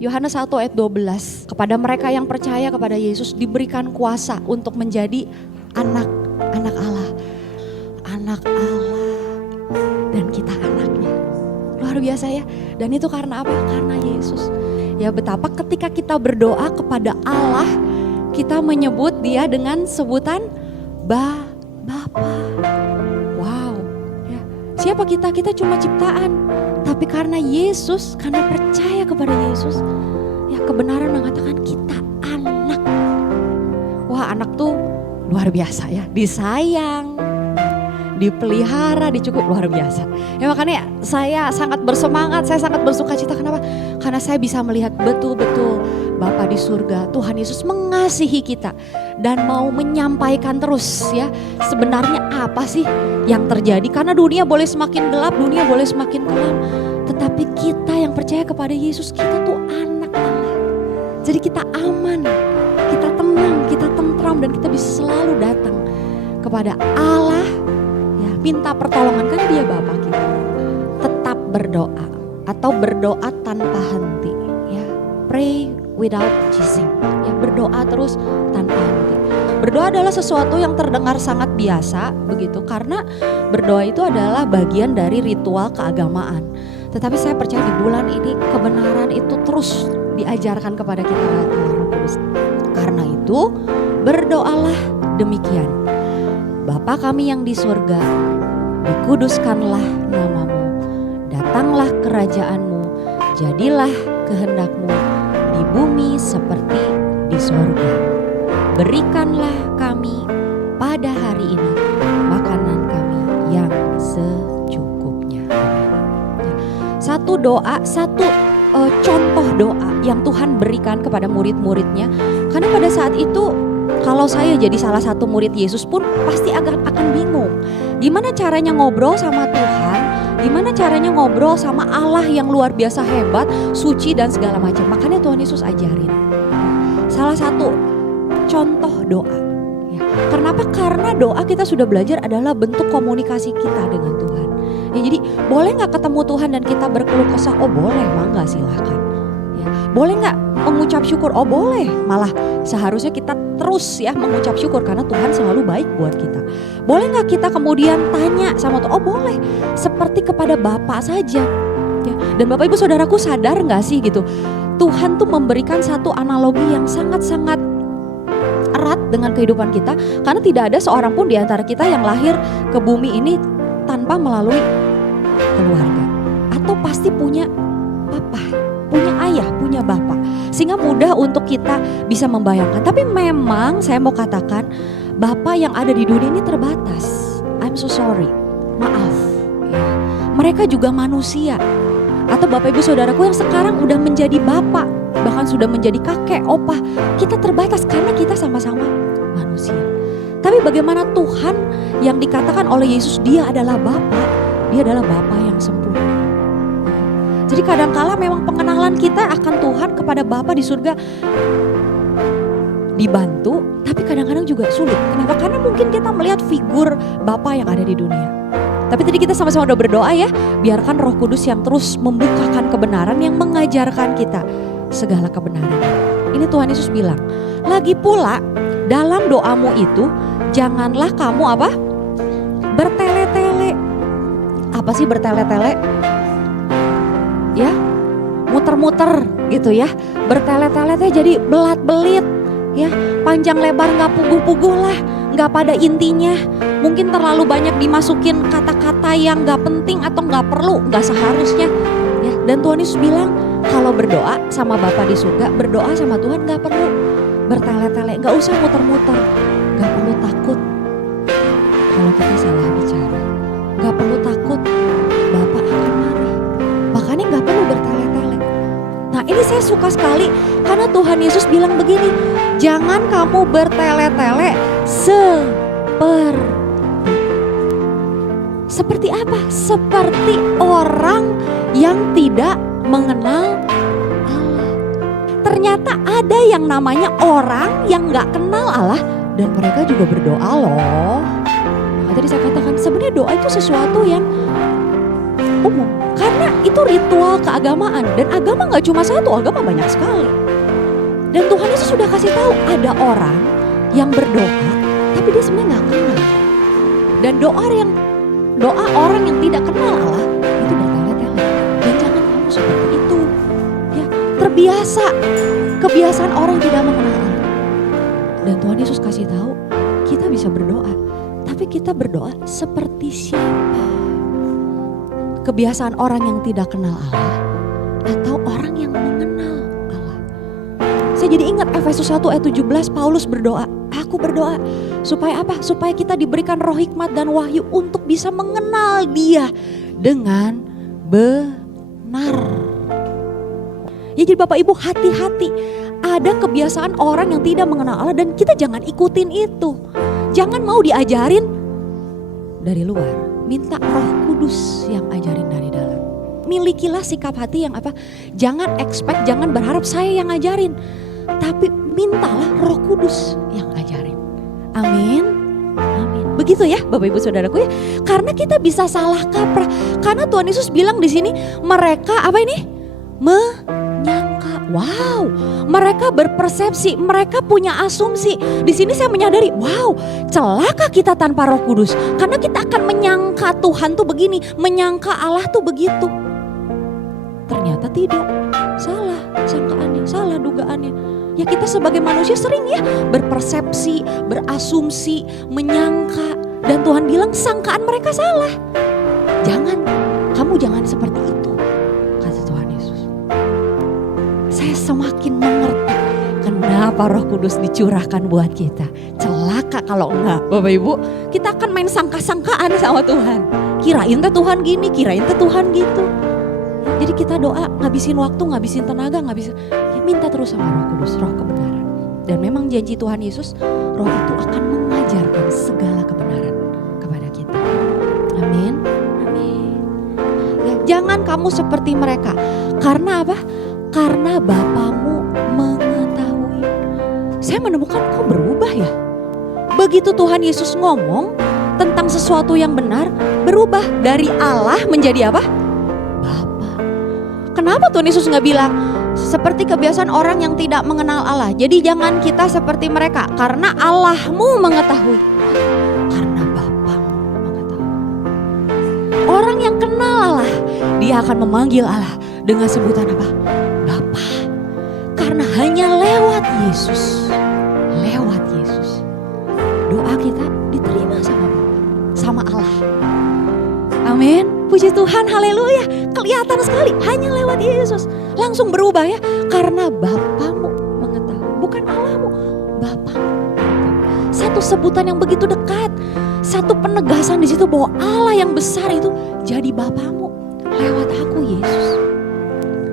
Yohanes 1 ayat 12. Kepada mereka yang percaya kepada Yesus diberikan kuasa untuk menjadi anak Allah. Anak Allah. Dan kita anaknya. Luar biasa ya. Dan itu karena apa? Karena Yesus. Ya betapa ketika kita berdoa kepada Allah, kita menyebut dia dengan sebutan Bapa. Wow. Ya. Siapa kita? Kita cuma ciptaan. Tapi karena Yesus, karena percaya kepada Yesus, ya kebenaran mengatakan kita anak. Wah, anak tuh luar biasa ya, disayang, dipelihara, dicukup, luar biasa. Ya makanya saya sangat bersemangat, saya sangat bersuka cita. Kenapa? Karena saya bisa melihat betul-betul Bapa di surga, Tuhan Yesus mengasihi kita dan mau menyampaikan terus ya sebenarnya apa sih yang terjadi. Karena dunia boleh semakin gelap, dunia boleh semakin kelam, tetapi kita yang percaya kepada Yesus, kita tuh anak Allah. Jadi kita aman, kita tenang, kita tentram, dan kita bisa selalu datang kepada Allah ya, minta pertolongan karena dia Bapa kita. Tetap berdoa atau berdoa tanpa henti ya. Pray without ceasing. Ya, berdoa terus tanpa henti. Berdoa adalah sesuatu yang terdengar sangat biasa begitu, karena berdoa itu adalah bagian dari ritual keagamaan. Tetapi saya percaya di bulan ini kebenaran itu terus diajarkan kepada kita oleh Roh Kudus. Karena itu berdoalah demikian. Bapa kami yang di surga, dikuduskanlah namamu, datanglah kerajaanmu, jadilah kehendakmu di bumi seperti di surga. Berikanlah kami pada hari ini makanan kami yang secukupnya. Satu doa, satu contoh doa yang Tuhan berikan kepada murid-muridnya. Karena pada saat itu kalau saya jadi salah satu murid Yesus pun pasti akan bingung. Gimana caranya ngobrol sama Tuhan? Gimana caranya ngobrol sama Allah yang luar biasa hebat, suci dan segala macam. Makanya Tuhan Yesus ajarin. Salah satu contoh doa. Ya. Kenapa? Karena doa kita sudah belajar adalah bentuk komunikasi kita dengan Tuhan. Ya, jadi boleh gak ketemu Tuhan dan kita berkeluh kesah? Oh boleh, mangga silahkan. Ya. Boleh gak mengucap syukur? Oh boleh, malah seharusnya kita terus ya mengucap syukur karena Tuhan selalu baik buat kita. Boleh gak kita kemudian tanya sama Tuhan? Oh boleh, seperti kepada Bapa saja. Ya. Dan Bapak Ibu Saudaraku sadar gak sih gitu, Tuhan tuh memberikan satu analogi yang sangat-sangat erat dengan kehidupan kita. Karena tidak ada seorang pun di antara kita yang lahir ke bumi ini tanpa melalui keluarga. Atau pasti punya papa, punya ayah, punya bapak. Sehingga mudah untuk kita bisa membayangkan. Tapi memang saya mau katakan, bapak yang ada di dunia ini terbatas. I'm so sorry, maaf. Ya. Mereka juga manusia. Atau Bapak Ibu Saudaraku yang sekarang udah menjadi bapak, bahkan sudah menjadi kakek, opah. Kita terbatas karena kita sama-sama manusia. Tapi bagaimana Tuhan yang dikatakan oleh Yesus dia adalah Bapa, dia adalah Bapa yang sempurna. Jadi kadangkala memang pengenalan kita akan Tuhan kepada Bapa di surga dibantu, tapi kadang-kadang juga sulit. Kenapa? Karena mungkin kita melihat figur Bapa yang ada di dunia. Tapi tadi kita sama-sama udah berdoa ya, biarkan Roh Kudus yang terus membukakan kebenaran, yang mengajarkan kita segala kebenaran. Ini Tuhan Yesus bilang, lagi pula dalam doamu itu janganlah kamu apa? Bertele-tele. Apa sih bertele-tele? Ya, muter-muter gitu ya. Bertele-tele jadi belat-belit ya, panjang lebar gak puguh-puguh lah, gak pada intinya. Mungkin terlalu banyak dimasukin kata-kata yang gak penting atau gak perlu, gak seharusnya ya. Dan Tuhan Yesus bilang kalau berdoa sama Bapa di surga, berdoa sama Tuhan gak perlu bertele-tele, gak usah muter-muter, gak perlu takut kalau kita salah bicara, gak perlu takut Bapa akan marah, makanya gak perlu bertele-tele. Nah ini saya suka sekali karena Tuhan Yesus bilang begini, jangan kamu bertele-tele seperti apa? Seperti orang yang tidak mengenal Allah. Ternyata ada yang namanya orang yang gak kenal Allah dan mereka juga berdoa loh. Nah, tadi saya katakan sebenarnya doa itu sesuatu yang umum. Karena itu ritual keagamaan. Dan agama gak cuma satu, agama banyak sekali. Dan Tuhan Yesus sudah kasih tahu ada orang yang berdoa tapi dia sebenarnya gak kenal. Dan doa orang yang tidak kenal Allah itu bertele-tele. Dan jangan kamu seperti itu. Ya, terbiasa. Kebiasaan orang tidak mengenal Allah. Dan Tuhan Yesus kasih tahu kita bisa berdoa. Tapi kita berdoa seperti siapa? Kebiasaan orang yang tidak kenal Allah atau orang yang mengenal Allah. Saya jadi ingat Efesus 1 ayat 17, Paulus berdoa. Aku berdoa supaya apa? Supaya kita diberikan roh hikmat dan wahyu untuk bisa mengenal Dia dengan benar. Ya, jadi Bapak Ibu hati-hati. Ada kebiasaan orang yang tidak mengenal Allah dan kita jangan ikutin itu. Jangan mau diajarin dari luar. Minta Roh Kudus yang ajarin dari dalam. Milikilah sikap hati yang apa? Jangan expect, jangan berharap saya yang ngajarin. Tapi mintalah Roh Kudus yang ajarin. Amin. Amin. Begitu ya Bapak Ibu Saudaraku ya. Karena kita bisa salah kaprah. Karena Tuhan Yesus bilang di sini mereka apa ini? Menyangka. Wow, mereka berpersepsi, mereka punya asumsi. Di sini saya menyadari, wow, celaka kita tanpa Roh Kudus. Karena kita akan menyangka Tuhan tuh begini, menyangka Allah tuh begitu. Ternyata tidak, salah sangkaannya, salah dugaannya. Ya kita sebagai manusia sering ya berpersepsi, berasumsi, menyangka. Dan Tuhan bilang sangkaan mereka salah. Jangan, kamu jangan seperti itu, kata Tuhan Yesus. Saya semakin mengerti kenapa Roh Kudus dicurahkan buat kita. Celaka kalau enggak, Bapak Ibu, kita akan main sangka-sangkaan sama Tuhan. Kirain teh Tuhan gini, kirain teh Tuhan gitu. Jadi kita doa, ngabisin waktu, ngabisin tenaga, ya minta terus sama Roh Kudus, Roh kebenaran. Dan memang janji Tuhan Yesus, Roh itu akan mengajarkan segala kebenaran kepada kita. Amin. Amin. Ya, jangan kamu seperti mereka. Karena apa? Karena Bapamu mengetahui. Saya menemukan kok berubah ya. Begitu Tuhan Yesus ngomong tentang sesuatu yang benar, berubah dari Allah menjadi apa? Bapa. Kenapa Tuhan Yesus nggak bilang seperti kebiasaan orang yang tidak mengenal Allah? Jadi jangan kita seperti mereka karena Allahmu mengetahui. Karena Bapamu mengetahui. Orang yang kenal Allah, dia akan memanggil Allah dengan sebutan apa? Bapa. Karena hanya lewat Yesus, doa kita diterima sama Bapa, sama Allah. Amin. Puji Tuhan, haleluya. Kelihatan sekali hanya lewat Yesus. Langsung berubah ya. Karena Bapamu mengetahui. Bukan Allahmu, Bapamu. Satu sebutan yang begitu dekat. Satu penegasan di situ bahwa Allah yang besar itu jadi Bapamu. Lewat aku Yesus.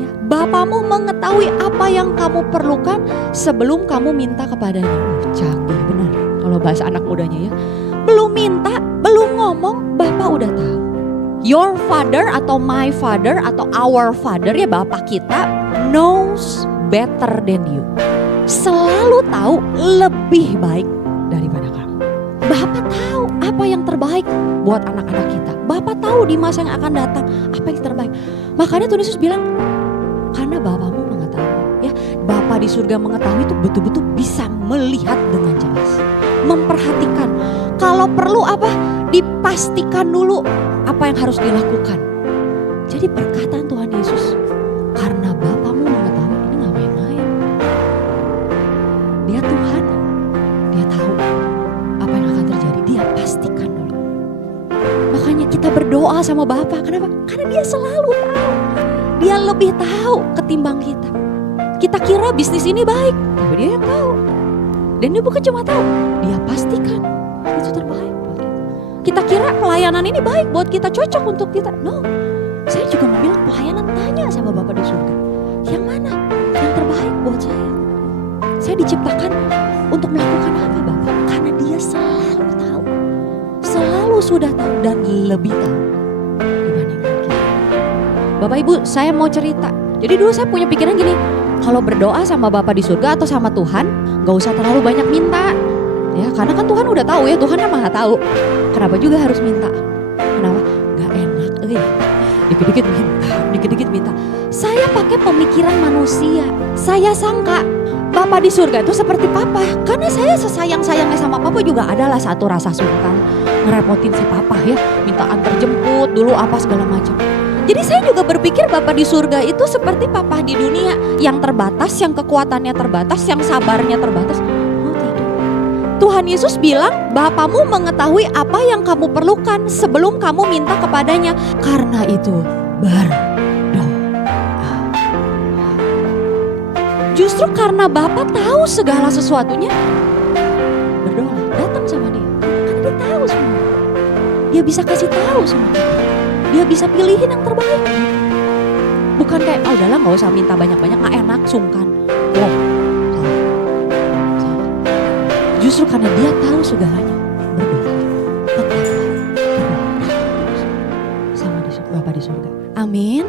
Ya, Bapamu mengetahui apa yang kamu perlukan sebelum kamu minta kepadanya. Canggih benar. Kalau bahasa anak mudanya ya. Belum minta, belum ngomong, Bapa udah tahu. Your father atau my father atau our father ya Bapak kita knows better than you. Selalu tahu lebih baik daripada kamu. Bapak tahu apa yang terbaik buat anak-anak kita. Bapak tahu di masa yang akan datang apa yang terbaik. Makanya Tuhan Yesus bilang karena Bapamu mengetahui. Ya, Bapa di surga mengetahui itu betul-betul bisa melihat dengan jelas. Memperhatikan. Kalau perlu apa? Dipastikan dulu apa yang harus dilakukan. Jadi perkataan Tuhan Yesus, karena Bapamu mengetahui, ini gak main-main. Dia Tuhan, dia tahu apa yang akan terjadi, dia pastikan dulu. Makanya kita berdoa sama Bapa, kenapa? Karena dia selalu tahu. Dia lebih tahu ketimbang kita. Kita kira bisnis ini baik, tapi dia yang tahu. Dan dia bukan cuma tahu, dia pastikan itu terbaik buat kita. Kita kira pelayanan ini baik buat kita, cocok untuk kita. No, saya juga mau bilang pelayanan tanya sama Bapa di surga. Yang mana yang terbaik buat saya? Saya diciptakan untuk melakukan apa Bapak? Karena dia selalu tahu. Selalu sudah tahu dan lebih tahu dibandingkan kita. Bapak Ibu, saya mau cerita. Jadi dulu saya punya pikiran gini, kalau berdoa sama Bapa di surga atau sama Tuhan, gak usah terlalu banyak minta. Ya, karena kan Tuhan udah tahu ya, Tuhan kan maha tahu. Kenapa juga harus minta? Kenapa? Gak enak. dikit-dikit minta, dikit-dikit minta. Saya pakai pemikiran manusia. Saya sangka Bapa di surga itu seperti Papa. Karena saya sesayang-sayangnya sama Papa juga adalah satu rasa sungkan. Ngerepotin si Papa ya, minta antar jemput dulu apa segala macam. Jadi saya juga berpikir Bapa di surga itu seperti Papa di dunia. Yang terbatas, yang kekuatannya terbatas, yang sabarnya terbatas. Oh tidak. Tuhan Yesus bilang, Bapamu mengetahui apa yang kamu perlukan sebelum kamu minta kepadanya. Karena itu berdoa. Justru karena Bapa tahu segala sesuatunya, berdoa, datang sama dia. Karena dia tahu semua. Dia bisa kasih tahu semua. Dia bisa pilihin yang terbaik. Bukan kayak, oh udahlah gak usah minta banyak-banyak, gak enak, sungkan. Wow, salah. Justru karena dia tahu segalanya, berdoa, tetaplah berdoa sama Bapa di surga. Amin.